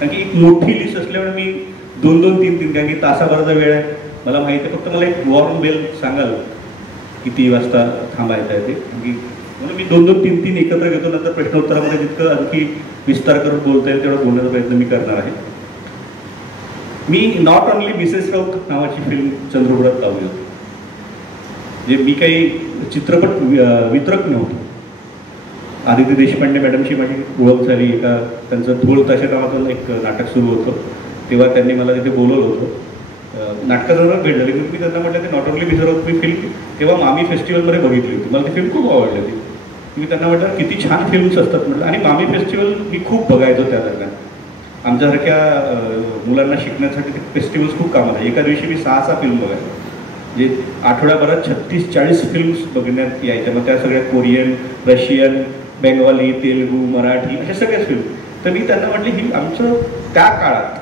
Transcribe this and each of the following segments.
कारण की एक मोठी लिस्ट असल्यामुळे मी 2-2, 3-3 कारण की तासाभराचा वेळ आहे. मला माहिती आहे, फक्त मला एक वॉर्म बेल सांगाल किती वाजता थांबायचं आहे ते. की म्हणून मी 2-2, 3-3 एकत्र घेतो. नंतर प्रश्नोत्तरामध्ये जितकं आणखी विस्तार करून बोलता येईल तेवढा बोलण्याचा प्रयत्न मी करणार आहे. Me not only Mrs Raut नावाची फिल्म चंद्रपुरात लावली होती. जे मी काही चित्रपट वितरक नव्हतो. आदिती देशपांडे मॅडमशी माझी ओळख झाली. एका त्यांचं धूळ तशा नावाचं एक नाटक सुरू होतं, तेव्हा त्यांनी मला तिथे बोलवलं होतं. नाटकाचं भेट झाली. मी त्यांना म्हटलं की not only Mrs Raut me film तेव्हा मामी फेस्टिवलमध्ये बघितली होती. मला ती फिल्म खूप आवडली होती. मी त्यांना म्हटलं किती छान फिल्म्स असतात म्हटलं. आणि मामी फेस्टिवल मी खूप बघायचो त्या दरम्यान. आमच्यासारख्या मुलांना शिकण्यासाठी ते फेस्टिवल्स खूप कामात आहे. एका दिवशी मी 6-6 फिल्म बघायचो. जे आठवड्याभरात 36-40 फिल्म्स बघण्यात यायच्या. मग त्या सगळ्या कोरियन, रशियन, बेंगॉली, तेलुगू, मराठी अशा सगळ्याच फिल्म. तर मी त्यांना म्हटली ही आमचं त्या काळात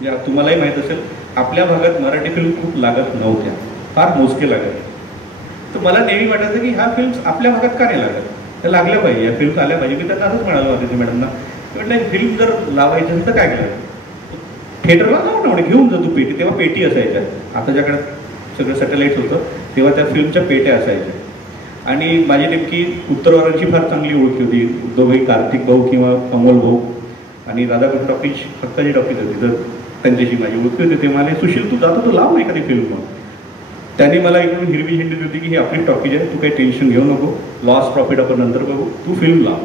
म्हणजे तुम्हालाही माहीत असेल आपल्या भागात मराठी फिल्म खूप लागत नव्हत्या, फार मोजके लागत. तर मला नेहमी वाटायचं की ह्या फिल्म्स आपल्या भागात का नाही लागत, त्या लागल्या पाहिजे, या फिल्म्स आल्या पाहिजे. मी त्यांना असंच म्हणालो आदिती मॅडमना. म्हटलं फिल्म जर लावायची असेल तर काय करायचं, थिएटरला जाऊ ना म्हणे, घेऊन जातो पेटी. तेव्हा पेटी असायच्या, आता ज्याकडे सगळं सॅटेलाईट होतं तेव्हा त्या फिल्मच्या पेट्या असायच्या. आणि माझी नेमकी उत्तरवारांची फार चांगली ओळखी होती. दोघंही कार्तिक भाऊ किंवा अमोल भाऊ आणि राधाकृष्ण टॉकीज हक्काची टॉकीज होती. तर त्यांच्याशी माझी ओळखी होती. ते म्हणाले सुशील तू जातो तू लाव एखादी फिल्म. मग त्यांनी मला इकडून हिरवी झेंडी होती की ही आपली टॉकीज आहे, तू काही टेन्शन घेऊ नको, लॉस प्रॉफिट आपण नंतर बघू, तू फिल्म लाव.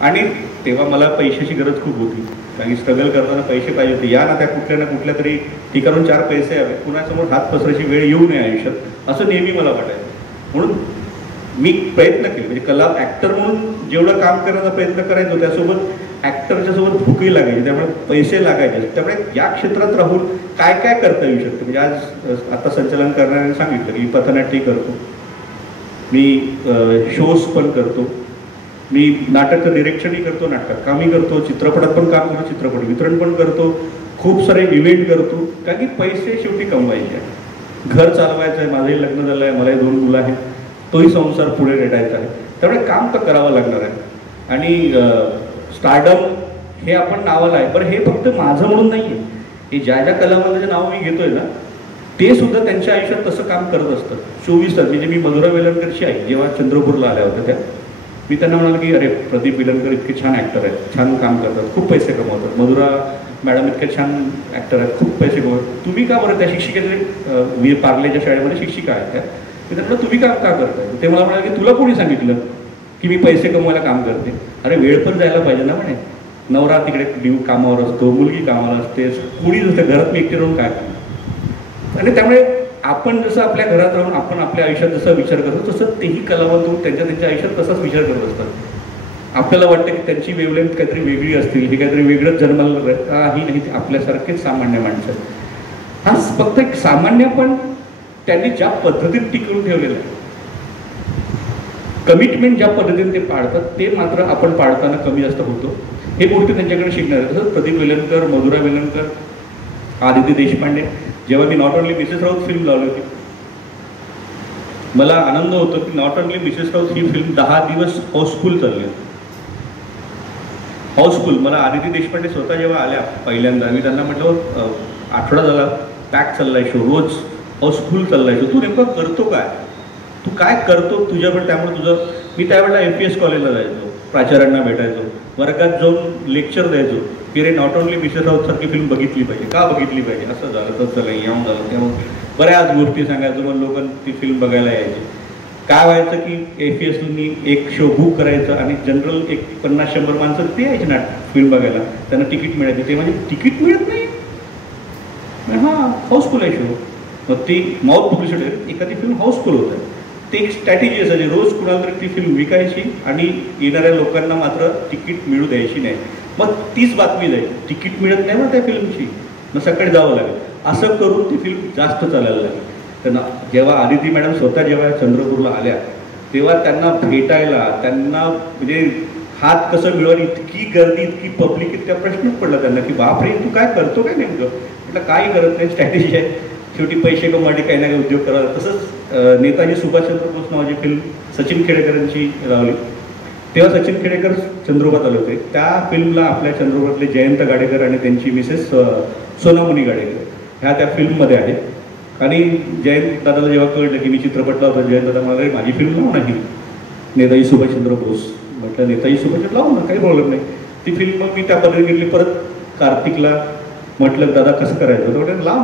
आणि तेव्हा मला पैशाची गरज खूप होती, कारण स्ट्रगल करताना पैसे पाहिजे होते. या ना त्या कुठल्या ना कुठल्या तरी ठिकाणून 4 पैसे हवे, कुणासमोर हात पसरायची वेळ येऊ नये आयुष्यात, असं नेहमी मला वाटायचं. म्हणून मी प्रयत्न केले, म्हणजे कला ॲक्टर म्हणून जेवढं काम करण्याचा प्रयत्न करायचो त्यासोबत ॲक्टरच्या सोबत भूकही लागायची, त्यामुळे पैसे लागायचे. त्यामुळे या क्षेत्रात राहून काय काय करता येऊ शकतं. म्हणजे आज आता संचालन करणाऱ्यांनी सांगितलं की पथनाट्य करतो मी, शोज पण करतो मी, नाटकचं डिरेक्शनही करतो, नाटकात कामही करतो, चित्रपटात पण काम करतो, चित्रपट वितरण पण करतो, खूप सारे इव्हेंट करतो. कारण की पैसे शेवटी कमवायचे आहे, घर चालवायचं आहे, माझंही लग्न झालं आहे, मलाही 2 मुलं आहेत, तोही संसार पुढे रेटायचा आहे. त्यामुळे काम तर करावं लागणार आहे. आणि स्टार्डम हे आपण नावाला आहे, बरं हे फक्त माझं म्हणून नाही आहे. हे ज्या ज्या कलावंताचं नाव मी घेतोय ना ते सुद्धा त्यांच्या आयुष्यात तसं काम करत असतं. 24 तास. म्हणजे मी मधुरा वेलणकरची आई जेव्हा चंद्रपूरला आल्या होत्या त्या, मी त्यांना म्हणालो की अरे प्रदीप वेलणकर इतके छान ॲक्टर आहेत, छान काम करतात, खूप पैसे कमवतात. मधुरा मॅडम इतके छान ॲक्टर आहेत, खूप पैसे कमवतात, तुम्ही का बरं त्या शिक्षिकेचे पार्लेच्या शाळेमध्ये शिक्षिका आहेत त्या, मी त्यांना तुम्ही का करताय. ते मला म्हणाले की तुला कोणी सांगितलं की मी पैसे कमवायला काम करते. अरे वेळ पण जायला पाहिजे ना म्हणे, नवरा तिकडे कामावर असतो, मुलगी कामाला असते, कुणी जसं घरात मी एकटे राहून काय करतो. आणि त्यामुळे आपण जसं आपल्या घरात राहून आपण आपल्या आयुष्यात जसा विचार करतो तसं तेही कलावंत त्यांच्या आयुष्यात तसाच विचार करत असतात. आपल्याला वाटतं की त्यांची वेवलेंथ काहीतरी वेगळी असतील, हे काहीतरी वेगळंच जन्माला काही नाही, ते आपल्यासारखेच सामान्य माणसं. हा फक्त एक सामान्य, पण त्यांनी ज्या पद्धतीने टिकवून ठेवलेलं आहे, कमिटमेंट ज्या पद्धतीने ते पाळतात ते मात्र आपण पाळताना कमी जास्त होतो. हे गोष्टी त्यांच्याकडे शिकणार आहे. तसंच प्रदीप वेलणकर, मधुरा वेलणकर, आदिती देशपांडे. जेव्हा me not only Mrs Raut film लावली होती, मला आनंद होतो की not only Mrs Raut he film 10 दिवस हाऊसफुल चालली होती. हाऊसफुल. मला आदिती देशपांडे स्वतः जेव्हा आल्या पहिल्यांदा, मी त्यांना म्हटलं आठवडा झाला पॅक चाललाय शो, रोज हाऊसफुल चाललाय शो, तू नेमकं करतो काय, तू काय करतो तुझ्याकडे. त्यामुळे तुझं, मी त्यावेळेला FPS कॉलेजला जायचो, प्राचार्यांना भेटायचो, वर्गात जाऊन लेक्चर द्यायचो की रे नॉट ओनली मिसेस राऊत सारखी फिल्म बघितली पाहिजे, का बघितली पाहिजे, असं झालं तसं झालं, यावं झालं तेव्हा बऱ्याच गोष्टी सांगायचो. मग लोक ती फिल्म बघायला यायची. काय व्हायचं की FPSनी एक शो बुक करायचं आणि जनरल एक 50-100 माणसं ते यायचे ना फिल्म बघायला, त्यांना तिकीट मिळायची. ते म्हणजे तिकीट मिळत नाही, हां हाऊसफुल आहे शो. मग ती माउथ पब्लिसिटी, एखादी फिल्म हाऊसफुल होत आहे. ते एक स्ट्रॅटेजी असायची, रोज कुणाला तरी ती फिल्म विकायची आणि येणाऱ्या लोकांना मात्र तिकीट मिळू द्यायची नाही. मग तीच बातमी जायची, तिकीट मिळत नाही ना त्या फिल्मची, मग सकाळी जावं लागेल. असं करून ती फिल्म जास्त चालायला लागली. त्यांना जेव्हा आदिती मॅडम स्वतः जेव्हा चंद्रपूरला आल्या तेव्हा त्यांना भेटायला, त्यांना म्हणजे हात कसं मिळवून, इतकी गर्दी, इतकी पब्लिक, इतका प्रश्नच पडला त्यांना की बापरे तू काय करतो काय नेमकं. म्हटलं काही करत नाही, स्ट्रॅटेजी आहे, शेवटी पैसे कमवायचे काही ना काही उद्योग करायला. तसंच नेताजी सुभाषचंद्र बोस नावाची फिल्म सचिन खेडेकरांची लावली. तेव्हा सचिन खेडेकर चंद्रोबात आले होते. त्या फिल्मला आपल्या चंद्रोबातले जयंत गाडेकर आणि त्यांची मिसेस सोनामुनी गाडेकर ह्या त्या फिल्ममध्ये आहेत. आणि जयंत दादाला जेव्हा कळलं की मी चित्रपटला होतो, जयंत दादा म्हणाले माझी फिल्म लावू नाही, नेताजी सुभाषचंद्र बोस. म्हटलं नेताजी सुभाषचंद्र लावू ना, काही प्रॉब्लेम नाही. ती फिल्म मग मी त्या पद्धतीने घेतली. परत कार्तिकला म्हटलं दादा कसं करायचं, तर म्हटलं लाव.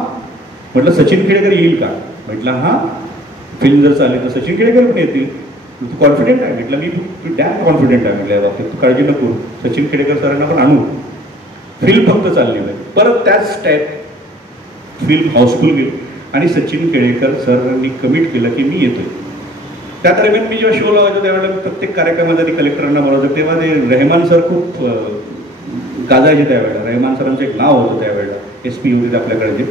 म्हटलं सचिन खेडेकर येईल का, म्हटलं हां फिल्म जर चालेल तर सचिन खेडेकर पण येतील, तू कॉन्फिडेंट आहे. म्हटलं मी तू डॅम कॉन्फिडेंट आहे म्हटलं या बाबतीत, तू काळजी नको, सचिन खेडेकर सरांना पण आणू. फिल्म फक्त चालली नाही. परत त्याच टाईप फिल्म हाऊसफुल गेली आणि सचिन खेडेकर सरांनी कमिट केलं की मी येतोय. त्या दरम्यान मी जेव्हा शो लावायचो त्यावेळेला प्रत्येक कार्यक्रमात आधी कलेक्टरांना बोलायचं. तेव्हा ते रेहमान सर खूप गाजायचे त्यावेळेला. रेहमान सरांचं एक नाव होतं त्यावेळेला, SP होते आपल्याकडे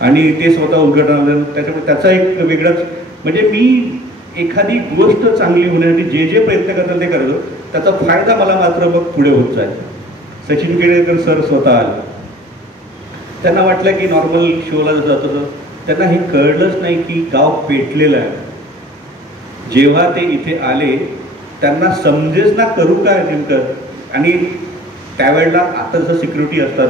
आणि ते स्वतः उद्घाटन. त्याच्यामुळे त्याचा एक वेगळाच म्हणजे मी एखादी गोष्ट चांगली होण्यासाठी जे जे प्रयत्न करतात ते करतो, त्याचा फायदा मला मात्र मग पुढे होत जाईल. सचिन खेडेकर सर स्वतः आले. त्यांना वाटलं की नॉर्मल शोला जसं तसं, त्यांना हे कळलंच नाही की गाव पेटलेलं आहे. जेव्हा ते इथे आले त्यांना समजेच ना करू काय नेमकं. आणि त्यावेळेला आता जसं सिक्युरिटी असतात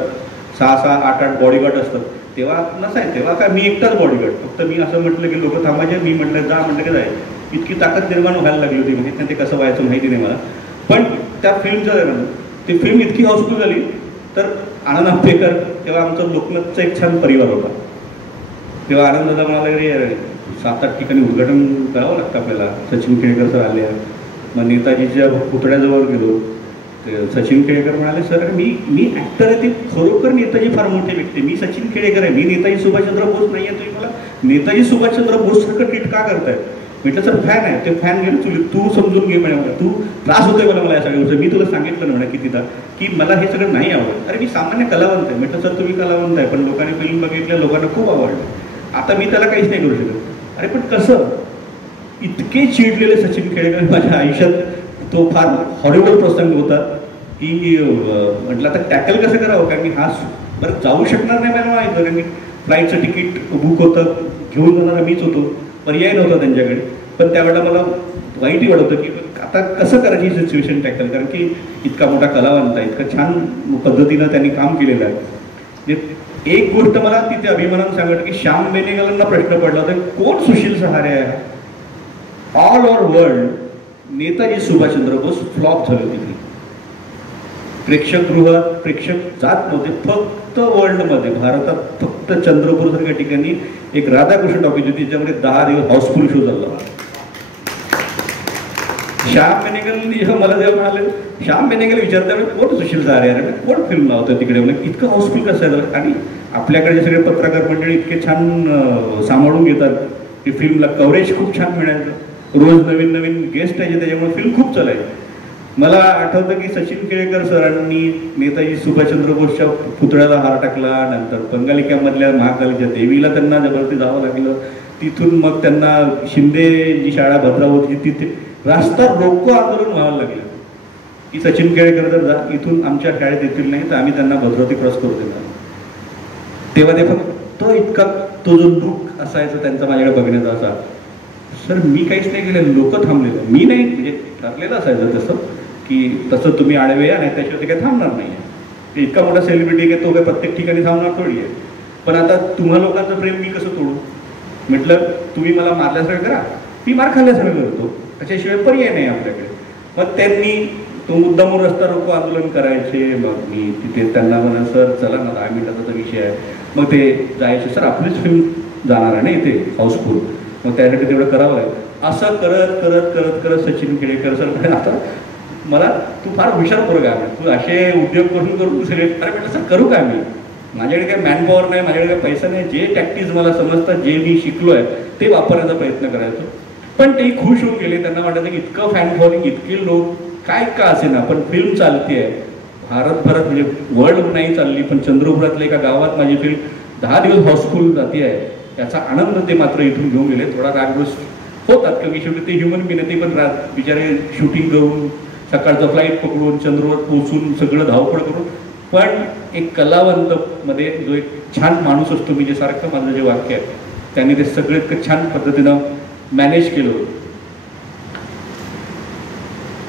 6-6, 8-8 बॉडीगार्ड असतात, तेव्हा नसाय. तेव्हा काय मी एकटाच बॉडीगार्ड. फक्त मी असं म्हटलं की लोक थांबायचे, मी म्हटलं जा म्हटलं की जाय. इतकी ताकद निर्माण व्हायला लागली होती. म्हणजे ते कसं व्हायचं माहिती नाही मला. पण त्या फिल्मच्या दरम्यान ती फिल्म इतकी हाऊसफुल झाली. तर आनंद आंबेकर तेव्हा आमचा लोकमतचा एक छान परिवार होता. तेव्हा आनंदाचा म्हणाला की 7-8 ठिकाणी उद्घाटन करावं लागतं आपल्याला. सचिन खेडेकर सर आले. मग नेताजीच्या पुतळ्याजवळ गेलो. सचिन खेडेकर म्हणाले सर मी ॲक्टर आहे, ते खरोखर नेताजी फार मोठे व्यक्ती, मी सचिन खेडेकर आहे, मी नेताजी सुभाषचंद्र बोस नाही आहे, तुम्ही मला नेताजी सुभाषचंद्र बोस सारखं ट्रीट का करताय. म्हटलं सर फॅन आहे. ते फॅन गेलं चुली, तू समजून घे म्हणे, तू त्रास होतोय मला या सगळ्या गोष्टी. मी तुला सांगितलं ना म्हणा कितीदा की मला हे सगळं नाही आवडत. अरे मी सामान्य कलावंत आहे. म्हटलं सर तुम्ही कलावंत आहे, पण लोकांनी फिल्म बघितल्या, लोकांना खूप आवडलं. आता मी त्याला काहीच नाही करू शकत. अरे पण कसं, इतके चिडलेले सचिन खेडेकर माझ्या आयुष्यात. तो फार हॉरिबल प्रसंग होता की म्हटलं आता टॅकल कसं करावं, कारण की हा बरं जाऊ शकणार नाही मला माहिती, कारण की फ्लाईटचं तिकीट बुक होतं, घेऊन जाणारा मीच होतो, पर्याय नव्हता त्यांच्याकडे. पण त्यावेळेला मला वाईटही वाटत होतं की आता कसं करायची ही सिच्युएशन टॅकल, कारण की इतका मोठा कलावंत आहे, इतकं छान पद्धतीनं त्यांनी काम केलेलं आहे. एक गोष्ट मला तिथे अभिमानानं सांगत की श्याम बेनेगलांना प्रश्न पडला होता कोण सुशील सहारे आहे. All over world Netaji Subhashchandra Bose flop झाले होते. प्रेक्षकगृहात प्रेक्षक जात नव्हते. फक्त वर्ल्डमध्ये, भारतात फक्त चंद्रपूर सारख्या ठिकाणी एक राधाकृष्ण टॉकीज होती, त्याच्यामध्ये 10 दिवस हाऊसफुल शो झाला. श्याम बेनेगल जेव्हा मला जेव्हा म्हणाले, श्याम बेनेगल विचारता कोण सुशील सहारे आहे, कोण फिल्म लावतं तिकडे, म्हणजे इतकं हाऊसफुल कसं आहे. आणि आपल्याकडे सगळे पत्रकार मंडळी इतके छान सांभाळून घेतात की फिल्मला कव्हरेज खूप छान मिळायचं, रोज नवीन नवीन गेस्ट यायचे, त्याच्यामुळे फिल्म खूप चालायची. मला आठवतं की सचिन खेडेकर सरांनी नेताजी सुभाषचंद्र बोसच्या पुतळ्याला हार टाकला. नंतर बंगालिक्यामधल्या महाकालीच्या देवीला त्यांना जबरदस्ती जावं लागलं. तिथून मग त्यांना शिंदे जी शाळा भद्रावती तिथे रास्ता रोको आंदोलन व्हायला लागलं की सचिन खेडेकर जर इथून आमच्या शाळेत येतील नाही तर आम्ही त्यांना भद्रावती क्रॉस करू देणार. तेव्हा ते फक्त इतका तो जो लुक असायचा त्यांचा माझ्याकडे बघण्याचा असा, सर मी काहीच नाही केलं, लोक थांबलेलं, मी नाही, म्हणजे ठरलेलं असायचं तसं की तसं तुम्ही आडवे या नाही त्याच्यावर ते काही थांबणार नाही आहे. ते इतका मोठा सेलिब्रिटी आहे तो काही प्रत्येक ठिकाणी थांबणार थोडी आहे. पण आता तुम्हा लोकांचं प्रेम मी कसं तोडू. म्हटलं तुम्ही मला मारल्यासारखं करा, मी मार खाल्ल्यासारखं करतो, त्याच्याशिवाय पर्याय नाही आपल्याकडे. मग त्यांनी तो मुद्दामून रस्ता रोको आंदोलन करायचे. मग मी तिथे त्यांना म्हणा सर चला ना 10 मिनिटाचा विषय आहे. मग ते जायचे, सर आपलीच फिल्म जाणार आहे ना इथे हाऊसफुल, मग त्यासाठी तेवढं करावं लागेल. असं करत करत करत करत सचिन खेडेकर सर आता मला तू फार हुशार पोरगा आहे, तू असे उद्योग करून सगळे. अरे म्हटलं सर करू काय, मी माझ्याकडे काय मॅनपॉवर नाही, माझ्याकडे काय पैसा नाही, जे टॅक्टिक्स मला समजतात, जे मी शिकलो आहे ते वापरण्याचा प्रयत्न करायचो. पण तेही खुश होऊन गेले. त्यांना वाटायचं की इतकं फॅन फॉलोइंग, इतके लोक काय का असे ना, पण फिल्म चालते आहे भारतभरात, म्हणजे वर्ल्ड नाही चालली पण चंद्रपुरातल्या एका गावात माझी फिल्म 10 दिवस हाऊसफुल जाते आहे, याचा आनंद ते मात्र इथून घेऊन गेले. थोडा रागरोष होतात कारण की शेवटी ते ह्युमन बिन ते पण बिचारे शूटिंग करून सकाळचं फ्लाईट पकडून चंद्रवर पोहोचून सगळं धावपळ करून. पण एक कलावंत मध्ये जो एक छान माणूस असतो, मी जे सारखं माझं जे वाक्य आहे त्यांनी ते सगळं इतकं छान पद्धतीनं मॅनेज केलं होतं.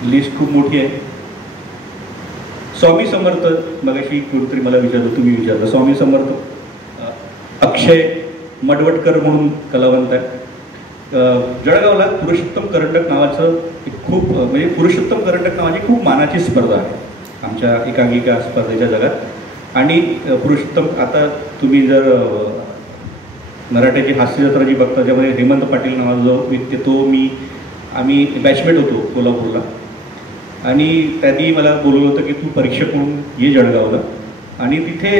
लिस्ट खूप मोठी आहे. स्वामी समर्थ, मगाशी कोणतरी मला विचारलं, तुम्ही विचारलं, स्वामी समर्थ. अक्षय मडवटकर म्हणून कलावंत आहे. जळगावला पुरुषोत्तम करंडक नावाचं एक खूप म्हणजे पुरुषोत्तम करंडक नावाची खूप मानाची स्पर्धा आहे आमच्या एकांकिका स्पर्धेच्या जगात. आणि पुरुषोत्तम, आता तुम्ही जर मराठीची हास्यजत्रा जी बघता त्यामध्ये हेमंत पाटील नावाचा जो व्यक्ती आम्ही बॅचमेट होतो कोल्हापूरला, आणि त्यांनी मला बोलवलं होतं की तू परीक्षक म्हणून ये जळगावला. आणि तिथे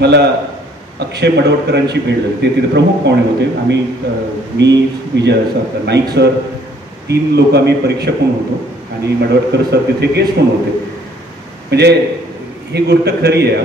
मला अक्षय मडवटकरांची भेट झाली. ते तिथे प्रमुख पाहुणे होते. मी विजय सर, नाईक सर, 3 लोक आम्ही परीक्षक म्हणून होतो आणि मडवटकर सर तिथे गेस्ट म्हणून होते. म्हणजे ही गोष्ट खरी आहे.